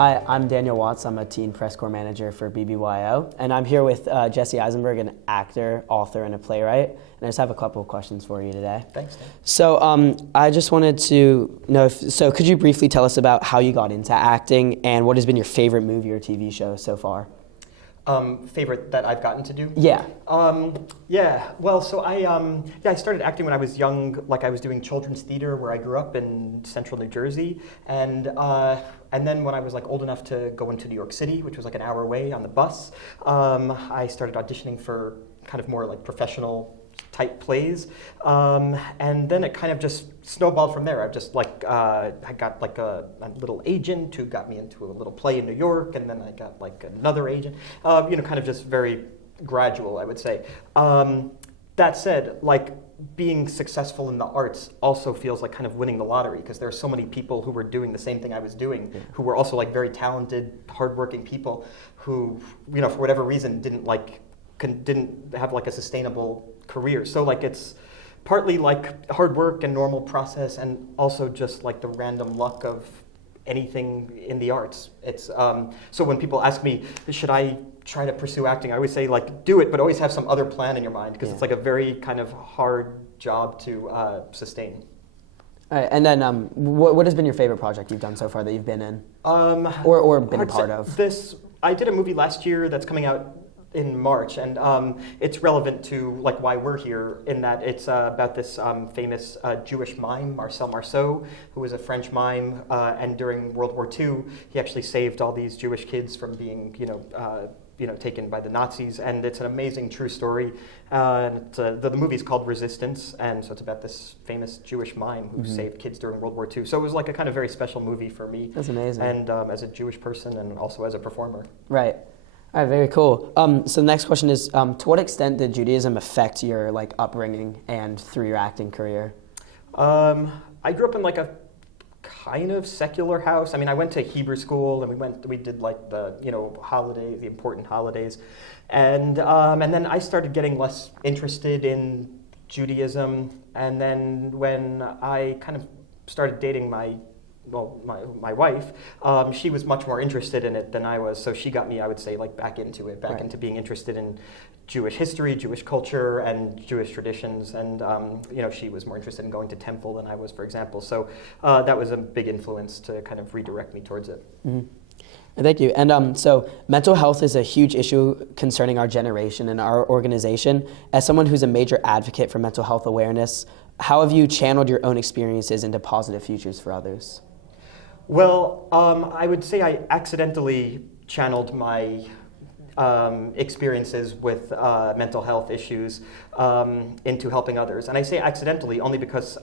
Hi, I'm Danial Watts. I'm a teen press corps manager for BBYO, and I'm here with Jesse Eisenberg, an actor, author, and a playwright. And I just have a couple of questions for you today. Thanks, Dan. So I just wanted to know, could you briefly tell us about how you got into acting and what has been your favorite movie or TV show so far? Favorite that I've gotten to do? Yeah. Well, so I started acting when I was young. Like I was doing children's theater where I grew up in central New Jersey, and then when I was like old enough to go into New York City, which was like an hour away on the bus, I started auditioning for kind of more like professional type plays, and then it kind of just snowballed from there. I just like I got like a little agent who got me into a little play in New York, and then I got like another agent. Kind of just very gradual, I would say. That said, like being successful in the arts also feels like kind of winning the lottery, because there are so many people who were doing the same thing I was doing, who were also like very talented, hardworking people who, for whatever reason, didn't have like a sustainable career. So like it's partly like hard work and normal process, and also just like the random luck of anything in the arts. It's so when people ask me, should I try to pursue acting, I always say like do it, but always have some other plan in your mind, because it's like a very kind of hard job to sustain. All right, and then what has been your favorite project you've done so far that you've been in, or been a part of? I did a movie last year that's coming out in March, and it's relevant to like why we're here, in that it's about this famous Jewish mime, Marcel Marceau, who was a French mime, and during World War II, he actually saved all these Jewish kids from being, taken by the Nazis, and it's an amazing true story. And the movie's called Resistance, and so it's about this famous Jewish mime who saved kids during World War II. So it was like a kind of very special movie for me. That's amazing. And as a Jewish person, and also as a performer. Right. All right, very cool. So the next question is, to what extent did Judaism affect your like upbringing and through your acting career? I grew up in like a kind of secular house. I mean, I went to Hebrew school, and we did like the holidays, the important holidays, and then I started getting less interested in Judaism, and then when I kind of started dating my wife, she was much more interested in it than I was, so she got me, I would say, like back into it, into being interested in Jewish history, Jewish culture, and Jewish traditions, and she was more interested in going to temple than I was, for example, so that was a big influence to kind of redirect me towards it. Mm-hmm. Thank you. And so mental health is a huge issue concerning our generation and our organization. As someone who's a major advocate for mental health awareness, how have you channeled your own experiences into positive futures for others? Well, I would say I accidentally channeled my experiences with mental health issues into helping others. And I say accidentally only because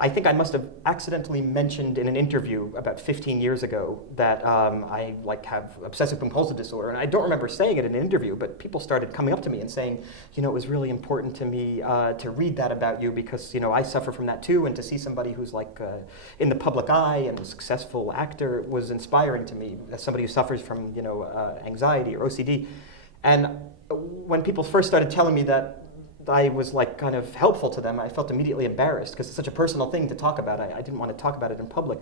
I think I must have accidentally mentioned in an interview about 15 years ago that I have obsessive compulsive disorder, and I don't remember saying it in an interview, but people started coming up to me and saying, it was really important to me to read that about you, because I suffer from that too, and to see somebody who's like in the public eye and a successful actor was inspiring to me, as somebody who suffers from anxiety or OCD. And when people first started telling me that I was like kind of helpful to them, I felt immediately embarrassed, because it's such a personal thing to talk about. I didn't want to talk about it in public.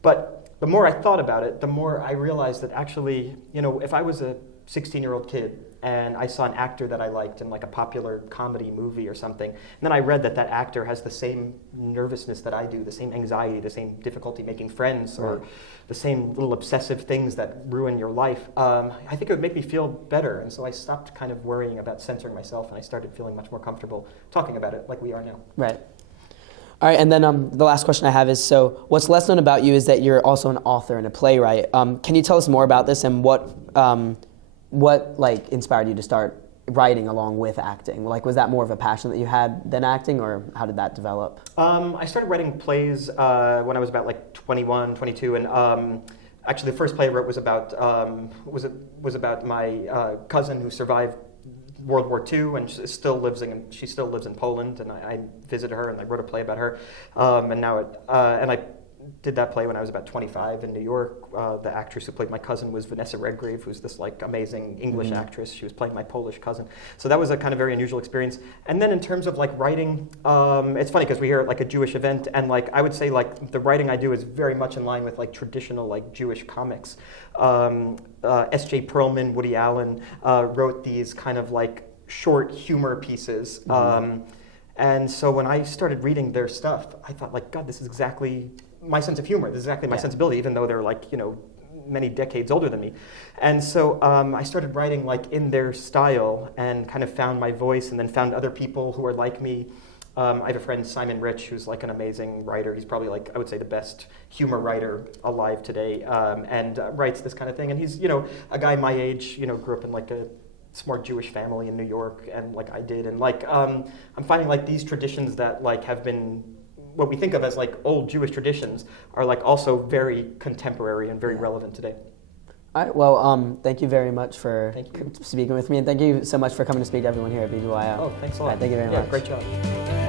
But the more I thought about it, the more I realized that actually, if I was a 16-year-old kid and I saw an actor that I liked in like a popular comedy movie or something, and then I read that actor has the same nervousness that I do, the same anxiety, the same difficulty making friends, or the same little obsessive things that ruin your life, I think it would make me feel better. And so I stopped kind of worrying about censoring myself, and I started feeling much more comfortable talking about it like we are now. Right. All right, and then the last question I have is, so what's less known about you is that you're also an author and a playwright. Can you tell us more about this, and what like inspired you to start writing along with acting? Like, was that more of a passion that you had than acting, or how did that develop? I started writing plays when I was about like 21, 22, and actually the first play I wrote was about my cousin who survived World War II, and she still lives in Poland, and I visited her and I wrote a play about her, and did that play when I was about 25 in New York. The actress who played my cousin was Vanessa Redgrave, who's this like amazing English actress. She was playing my Polish cousin. So that was a kind of very unusual experience. And then in terms of like writing, it's funny because we hear like a Jewish event, and like I would say like the writing I do is very much in line with like traditional like Jewish comics. S.J. Perlman, Woody Allen wrote these kind of like short humor pieces. And so when I started reading their stuff, I thought like, God, this is exactly my sense of humor. This is exactly my sensibility, even though they're like, you know, many decades older than me. And so I started writing like in their style and kind of found my voice, and then found other people who are like me. I have a friend, Simon Rich, who's like an amazing writer. He's probably like, I would say, the best humor writer alive today, and writes this kind of thing. And he's, you know, a guy my age, you know, grew up in like a smart Jewish family in New York, and like I did. And like I'm finding like these traditions that like have been what we think of as like old Jewish traditions are like also very contemporary and very relevant today. All right, well, thank you very much for speaking with me, and thank you so much for coming to speak to everyone here at BBYO. Oh, thanks a lot. All right, thank you very much. Yeah, great job.